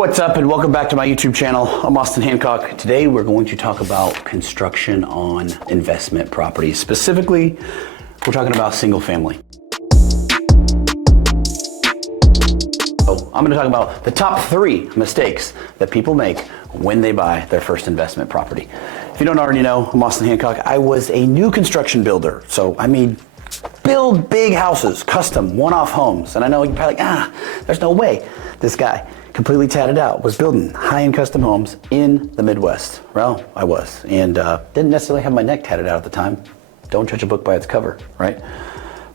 What's up and welcome back to my YouTube channel. I'm Austin Hancock. Today we're going to talk about construction on investment properties. Specifically, we're talking about single family. So I'm going to talk about the top 3 mistakes that people make when they buy their first investment property. If you don't already know, I'm Austin Hancock. I was a new construction builder. So I mean, build big houses, custom, one-off homes. And I know you're probably like, there's no way this guy completely tatted out was building high-end custom homes in the Midwest. Well, I was, and didn't necessarily have my neck tatted out at the time. Don't judge a book by its cover, right?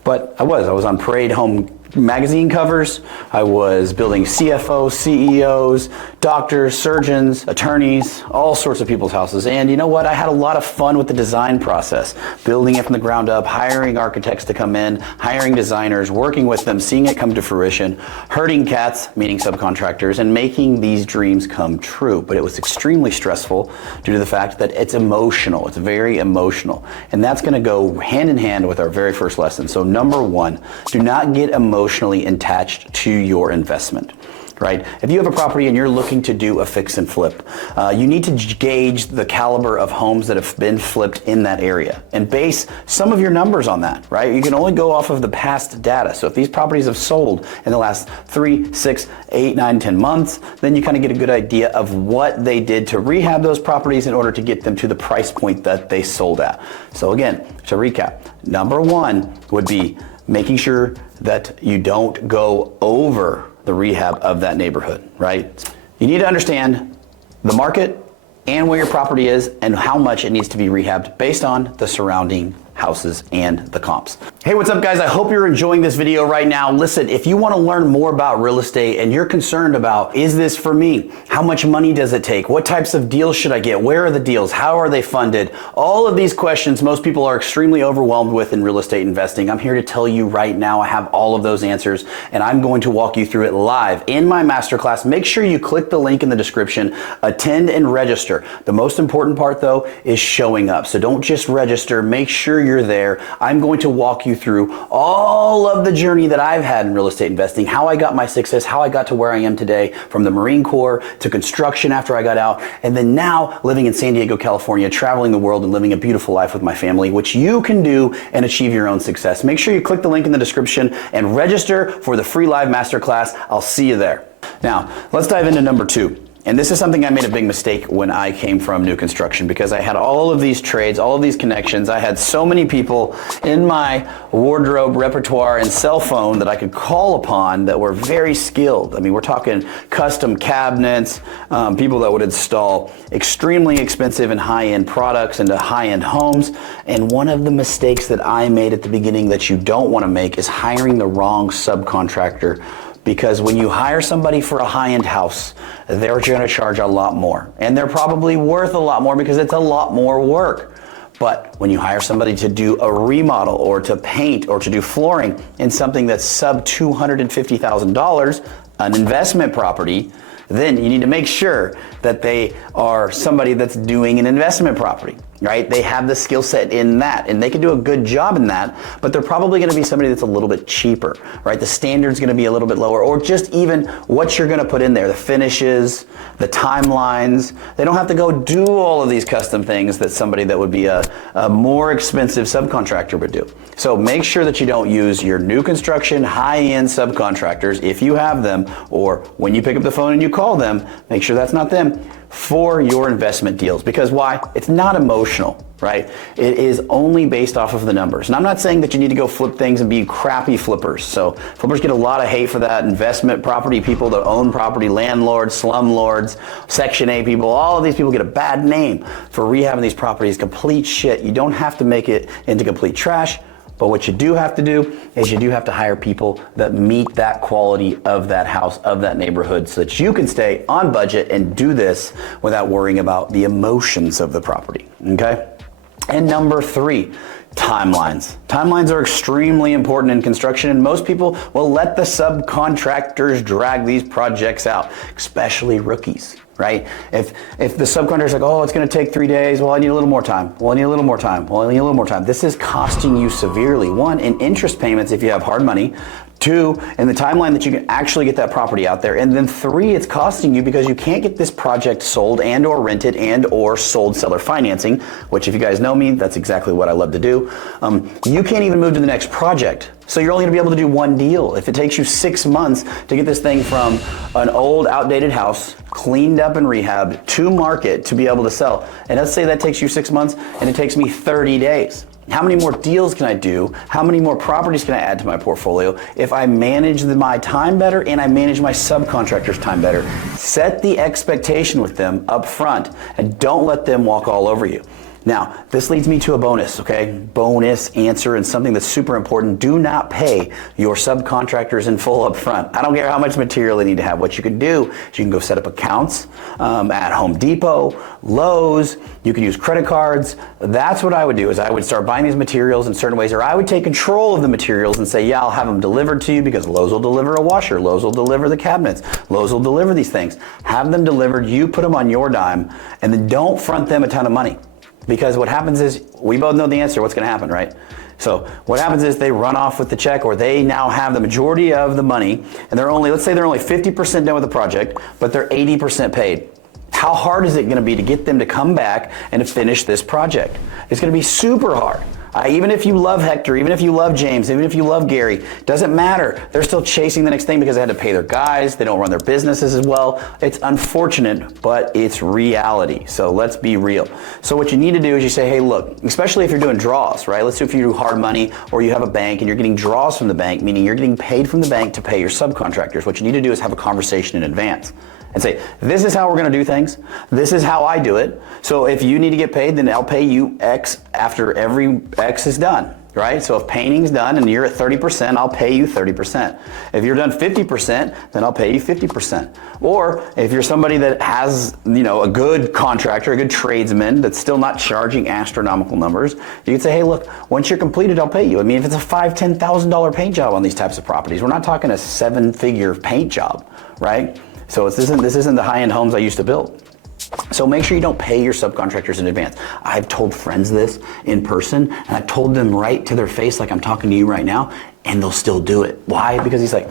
But I was on Parade Home magazine covers. I was building CFOs, CEOs, doctors, surgeons, attorneys, all sorts of people's houses. And you know what? I had a lot of fun with the design process, building it from the ground up, hiring architects to come in, hiring designers, working with them, seeing it come to fruition, herding cats, meaning subcontractors, and making these dreams come true. But it was extremely stressful due to the fact that it's emotional. It's very emotional. And that's going to go hand in hand with our very first lesson. So number 1, do not get emotionally attached to your investment, right? If you have a property and you're looking to do a fix and flip, you need to gauge the caliber of homes that have been flipped in that area and base some of your numbers on that, right? You can only go off of the past data. So if these properties have sold in the last 3, 6, 8, 9, 10 months, then you kind of get a good idea of what they did to rehab those properties in order to get them to the price point that they sold at. So again, to recap, number 1 would be making sure that you don't go over the rehab of that neighborhood, right? You need to understand the market and where your property is and how much it needs to be rehabbed based on the surrounding houses and the comps. Hey, what's up guys? I hope you're enjoying this video right now. Listen, if you want to learn more about real estate and you're concerned about, is this for me? How much money does it take? What types of deals should I get? Where are the deals? How are they funded? All of these questions most people are extremely overwhelmed with in real estate investing. I'm here to tell you right now, I have all of those answers and I'm going to walk you through it live in my masterclass. Make sure you click the link in the description, attend and register. The most important part though is showing up. So don't just register, make sure you're there. I'm going to walk you through all of the journey that I've had in real estate investing, how I got my success, how I got to where I am today, from the Marine Corps to construction after I got out, and then now living in San Diego, California, traveling the world and living a beautiful life with my family, which you can do and achieve your own success. Make sure you click the link in the description and register for the free live masterclass. I'll see you there. Now, let's dive into number 2. And this is something I made a big mistake when I came from new construction because I had all of these trades, all of these connections. I had so many people in my wardrobe, repertoire, and cell phone that I could call upon that were very skilled. I mean, we're talking custom cabinets, people that would install extremely expensive and high-end products into high-end homes. And one of the mistakes that I made at the beginning that you don't want to make is hiring the wrong subcontractor. Because when you hire somebody for a high-end house, they're going to charge a lot more. And they're probably worth a lot more because it's a lot more work. But when you hire somebody to do a remodel or to paint or to do flooring in something that's sub $250,000, an investment property, then you need to make sure that they are somebody that's doing an investment property, right? They have the skill set in that and they can do a good job in that, but they're probably going to be somebody that's a little bit cheaper, right? The standard's going to be a little bit lower, or just even what you're going to put in there, the finishes, the timelines. They don't have to go do all of these custom things that somebody that would be a more expensive subcontractor would do. So make sure that you don't use your new construction high-end subcontractors if you have them, or when you pick up the phone and you call them, make sure that's not them, for your investment deals. Because why? It's not emotional, right? It is only based off of the numbers. And I'm not saying that you need to go flip things and be crappy flippers. So flippers get a lot of hate for that. Investment property people that own property, landlords, slumlords, Section 8 people, all of these people get a bad name for rehabbing these properties. Complete shit. You don't have to make it into complete trash. But what you do have to do is you do have to hire people that meet that quality of that house, of that neighborhood, so that you can stay on budget and do this without worrying about the emotions of the property, okay? And number 3, Timelines. Timelines are extremely important in construction, and most people will let the subcontractors drag these projects out, especially rookies, right? If the subcontractor's like, oh, it's going to take 3 days, well, I need a little more time. Well, I need a little more time. Well, I need a little more time. This is costing you severely. One, in interest payments if you have hard money. Two, in the timeline that you can actually get that property out there. And then three, it's costing you because you can't get this project sold and or rented and or sold seller financing, which if you guys know me, that's exactly what I love to do. You can't even move to the next project. So you're only gonna be able to do one deal. If it takes you 6 months to get this thing from an old, outdated house, cleaned up and rehabbed, to market to be able to sell, and let's say that takes you 6 months and it takes me 30 days. How many more deals can I do? How many more properties can I add to my portfolio if I manage my time better and I manage my subcontractors' time better? Set the expectation with them up front and don't let them walk all over you. Now, this leads me to a bonus, okay? Bonus answer and something that's super important. Do not pay your subcontractors in full up front. I don't care how much material they need to have. What you can do is you can go set up accounts at Home Depot, Lowe's. You can use credit cards. That's what I would do, is I would start buying these materials in certain ways, or I would take control of the materials and say, yeah, I'll have them delivered to you because Lowe's will deliver a washer. Lowe's will deliver the cabinets. Lowe's will deliver these things. Have them delivered. You put them on your dime, and then don't front them a ton of money. Because what happens is, we both know the answer, what's gonna happen, right? So what happens is they run off with the check, or they now have the majority of the money, and let's say they're only 50% done with the project, but they're 80% paid. How hard is it gonna be to get them to come back and to finish this project? It's gonna be super hard. Even if you love Hector, even if you love James, even if you love Gary, doesn't matter. They're still chasing the next thing because they had to pay their guys. They don't run their businesses as well. It's unfortunate, but it's reality. So let's be real. So what you need to do is you say, hey, look, especially if you're doing draws, right? Let's say if you do hard money or you have a bank and you're getting draws from the bank, meaning you're getting paid from the bank to pay your subcontractors. What you need to do is have a conversation in advance and say, this is how we're gonna do things. This is how I do it. So if you need to get paid, then I'll pay you X after every X is done, right? So if painting's done and you're at 30%, I'll pay you 30%. If you're done 50%, then I'll pay you 50%. Or if you're somebody that has, a good contractor, a good tradesman that's still not charging astronomical numbers, you can say, hey, look, once you're completed, I'll pay you. I mean, if it's a $5,000, $10,000 paint job on these types of properties, we're not talking a 7-figure paint job, right? So this isn't the high-end homes I used to build. So make sure you don't pay your subcontractors in advance. I've told friends this in person, and I've told them right to their face like I'm talking to you right now, and they'll still do it. Why? Because he's like,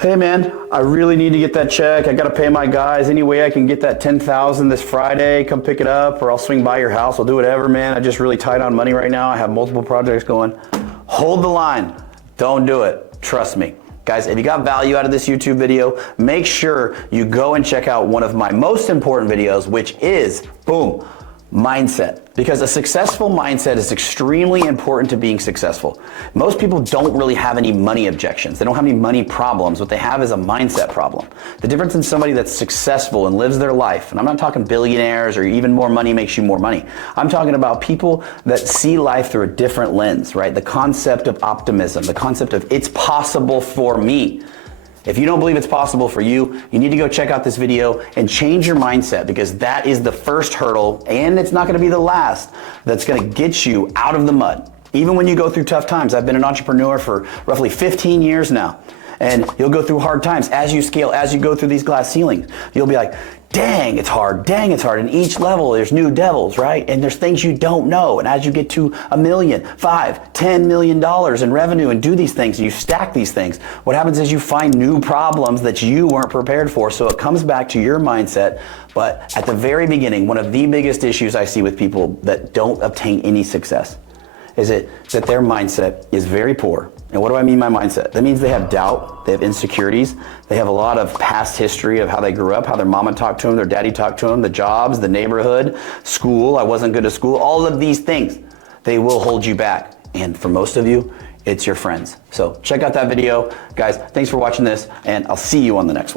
hey man, I really need to get that check. I got to pay my guys. Any way I can get that $10,000 this Friday, come pick it up, or I'll swing by your house. I'll do whatever, man. I just really tight on money right now. I have multiple projects going. Hold the line. Don't do it. Trust me. Guys, if you got value out of this YouTube video, make sure you go and check out one of my most important videos, which is, boom, mindset. Because a successful mindset is extremely important to being successful. Most people don't really have any money objections. They don't have any money problems. What they have is a mindset problem. The difference in somebody that's successful and lives their life, and I'm not talking billionaires or even more money makes you more money. I'm talking about people that see life through a different lens, right? The concept of optimism, the concept of it's possible for me. If you don't believe it's possible for you, you need to go check out this video and change your mindset, because that is the first hurdle, and it's not going to be the last, that's going to get you out of the mud. Even when you go through tough times. I've been an entrepreneur for roughly 15 years now, and you'll go through hard times. As you scale, as you go through these glass ceilings, you'll be like, dang, it's hard. Dang, it's hard. And each level, there's new devils, right? And there's things you don't know. And as you get to $1 million, $5, $10 million in revenue and do these things, and you stack these things, what happens is you find new problems that you weren't prepared for. So it comes back to your mindset. But at the very beginning, one of the biggest issues I see with people that don't obtain any success is that their mindset is very poor. And what do I mean by mindset? That means they have doubt, they have insecurities, they have a lot of past history of how they grew up, how their mama talked to them, their daddy talked to them, the jobs, the neighborhood, school, I wasn't good at school, all of these things, they will hold you back. And for most of you, it's your friends. So check out that video. Guys, thanks for watching this, and I'll see you on the next one.